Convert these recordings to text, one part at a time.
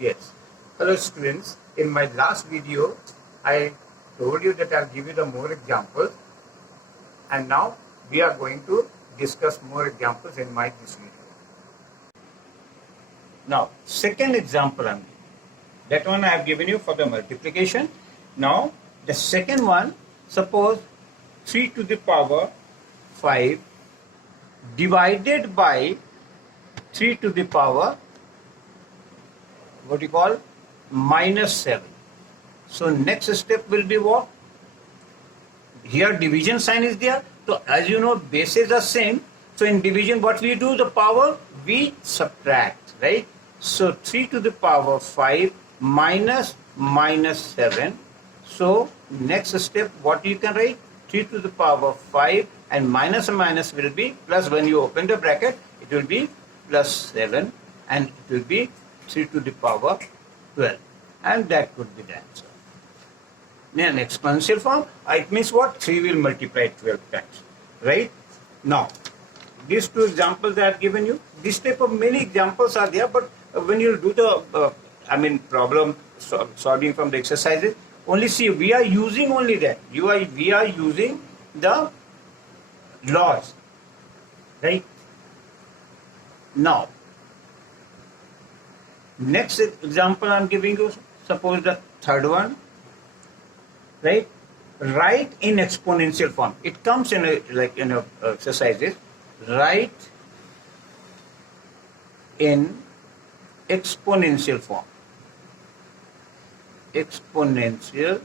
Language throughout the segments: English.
Yes. Hello students. In my last video, I told you that I'll give you the more examples, and now we are going to discuss more examples in this video. Now, second example I'm giving. That one I have given you for the multiplication. Now, the second one, suppose 3 to the power 5 divided by 3 to the power, what you call, minus 7. So next step will be what? Here division sign is there. So as you know, bases are same. So in division, what we do? The power we subtract, right? So 3 to the power 5 minus 7. So next step, what you can write? 3 to the power 5 and minus will be plus. When you open the bracket, it will be plus 7 and it will be 3 to the power 12. And that could be the answer. In exponential form, it means what? 3 will multiply 12 times, right? Now, these two examples I have given you. This type of many examples are there, but when you do the, problem solving from the exercises, only see, we are using only that. We are using the laws, right? Now, next example I am giving you, suppose the third one, right? Write in exponential form. It comes in exercises. Write in exponential form. Exponential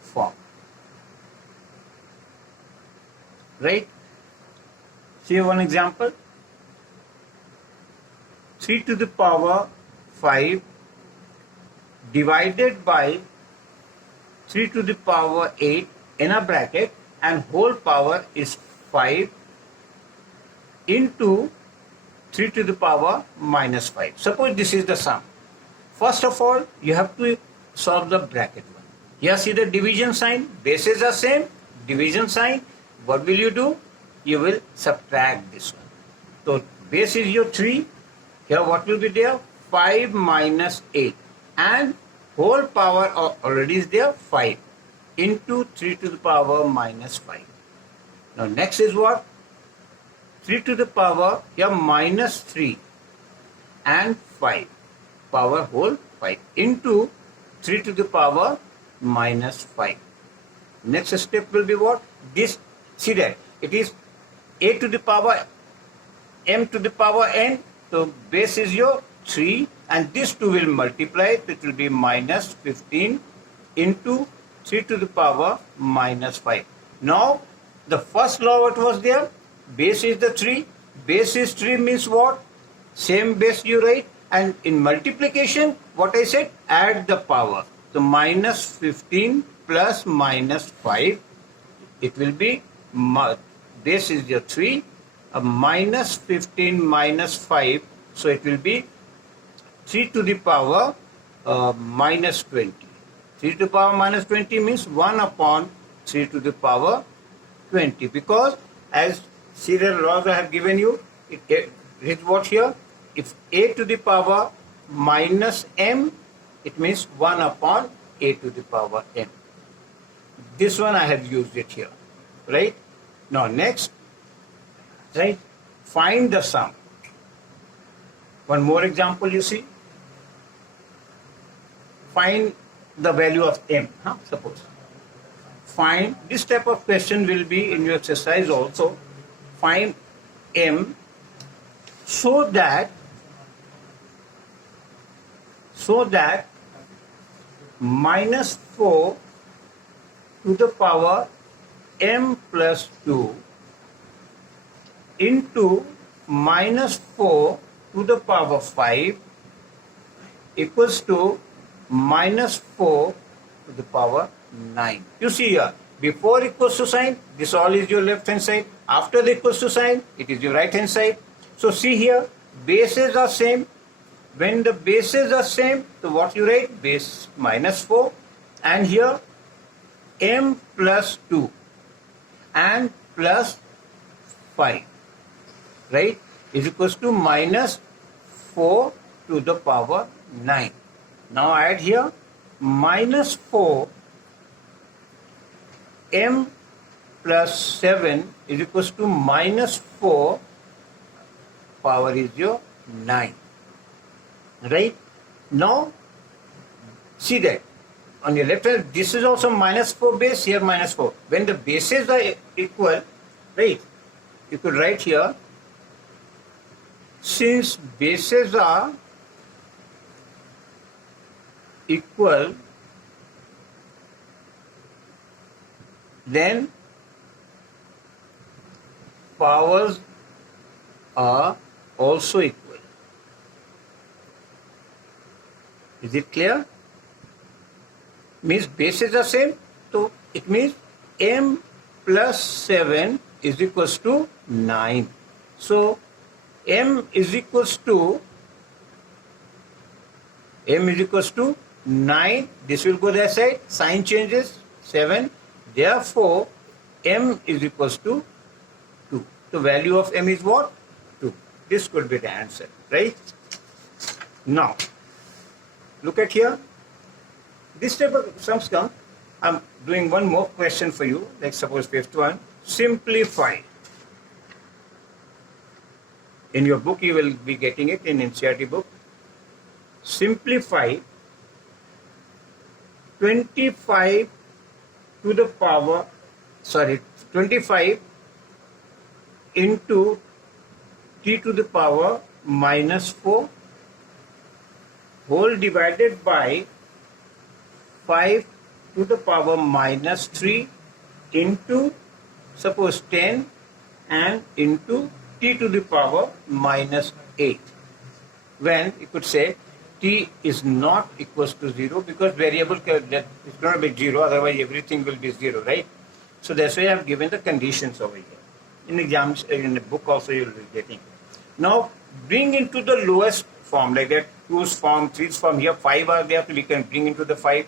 form. Right? See one example. 3 to the power 5 divided by 3 to the power 8 in a bracket and whole power is 5 into 3 to the power minus 5. Suppose this is the sum. First of all, you have to solve the bracket one. Here see the division sign. Bases are same. Division sign. What will you do? You will subtract this one. So base is your 3. Here what will be there? 5 minus 8. And whole power already is there, 5 into 3 to the power minus 5. Now next is what? 3 to the power, here minus 3 and 5, power whole 5 into 3 to the power minus 5. Next step will be what? This, see that, it is a to the power m to the power n. So base is your 3 and this 2 will multiply. It will be minus 15 into 3 to the power minus 5. Now the first law what was there? Base is the 3. Base is 3 means what? Same base you write, and in multiplication what I said? Add the power. So minus 15 plus minus 5. It will be, base is your 3. Minus 15 minus 5. So it will be 3 to the power minus 20. 3 to the power minus 20 means 1 upon 3 to the power 20. Because as serial laws I have given you, it is what here? If a to the power minus m, it means 1 upon a to the power m. This one I have used it here, right? Now next, right? Find the sum. One more example you see. Find the value of m, suppose. Find, this type of question will be in your exercise also. Find m so that minus 4 to the power m plus 2 into minus 4 to the power 5 equals to minus 4 to the power 9. You see here, before equals to sign, this all is your left hand side. After the equals to sign, it is your right hand side. So see here, bases are same. When the bases are same, so what you write? Base minus 4. And here, m plus 2 and plus 5, right, is equals to minus 4 to the power 9. Now add here minus 4 m plus 7 is equals to minus 4 power is your 9. Right? Now see that on your left hand this is also minus 4 base, here minus 4. When the bases are equal, right, you could write here, since bases are equal, then powers are also equal. Is it clear? Means bases are same, so it means m plus 7 is equals to 9. So m is equals to 9. This will go that side, sign changes 7. Therefore m is equals to 2. The value of m is what? 2. This could be the answer, right? Now look at here. This type of sums come. I'm doing one more question for you. Like suppose fifth one. Simplify. In your book you will be getting it in NCERT book. Simplify 25 to the power, 25 into t to the power minus 4 whole divided by 5 to the power minus 3 into suppose 10 and into t to the power minus 8. When you could say t is not equals to 0 because variable that is going to be 0, otherwise everything will be 0, right? So that's why I have given the conditions over here. In exams, in the book also you will be getting. Now bring into the lowest form like that, 2's form, 3's form. Here 5 are there, so we can bring into the 5.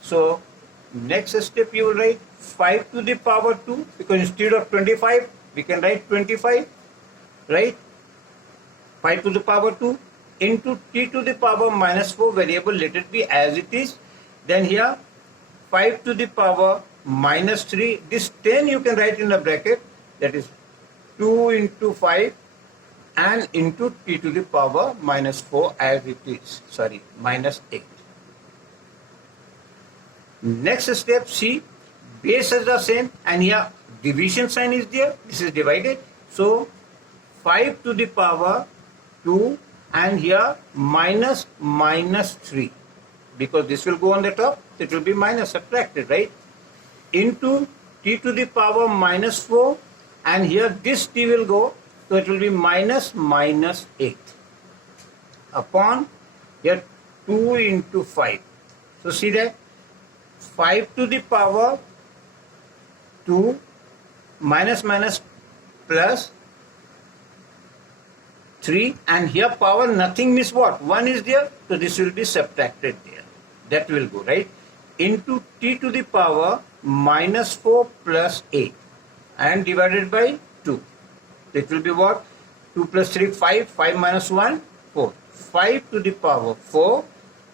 So next step you will write 5 to the power 2 because instead of 25 we can write 25, right? 5 to the power 2 into t to the power minus 4 variable, let it be as it is. Then here 5 to the power minus 3, this 10 you can write in the bracket, that is 2 into 5 and into t to the power minus 4 as it is, minus 8. Next step, see, bases are same and here division sign is there, this is divided. So 5 to the power 2 and here minus 3 because this will go on the top, it will be minus subtracted, right? Into t to the power minus 4 and here this t will go, so it will be minus 8 upon here 2 into 5. So see that 5 to the power 2 minus plus 3 and here power nothing means what? 1 is there, so this will be subtracted there. That will go, right? Into t to the power minus 4 plus 8 and divided by 2. It will be what? 2 plus 3, 5, 5 minus 1, 4. 5 to the power 4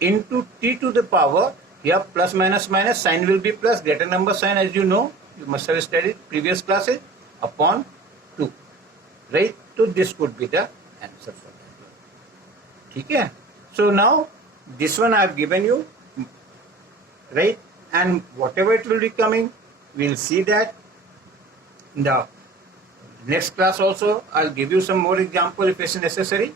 into t to the power, here plus minus sign will be plus, greater number sign as you know, you must have studied previous classes, upon 2. Right? So this could be the answer for that. Okay? So now this one I have given you, right? And whatever it will be coming, we'll see that in the next class also. I'll give you some more example if it's necessary.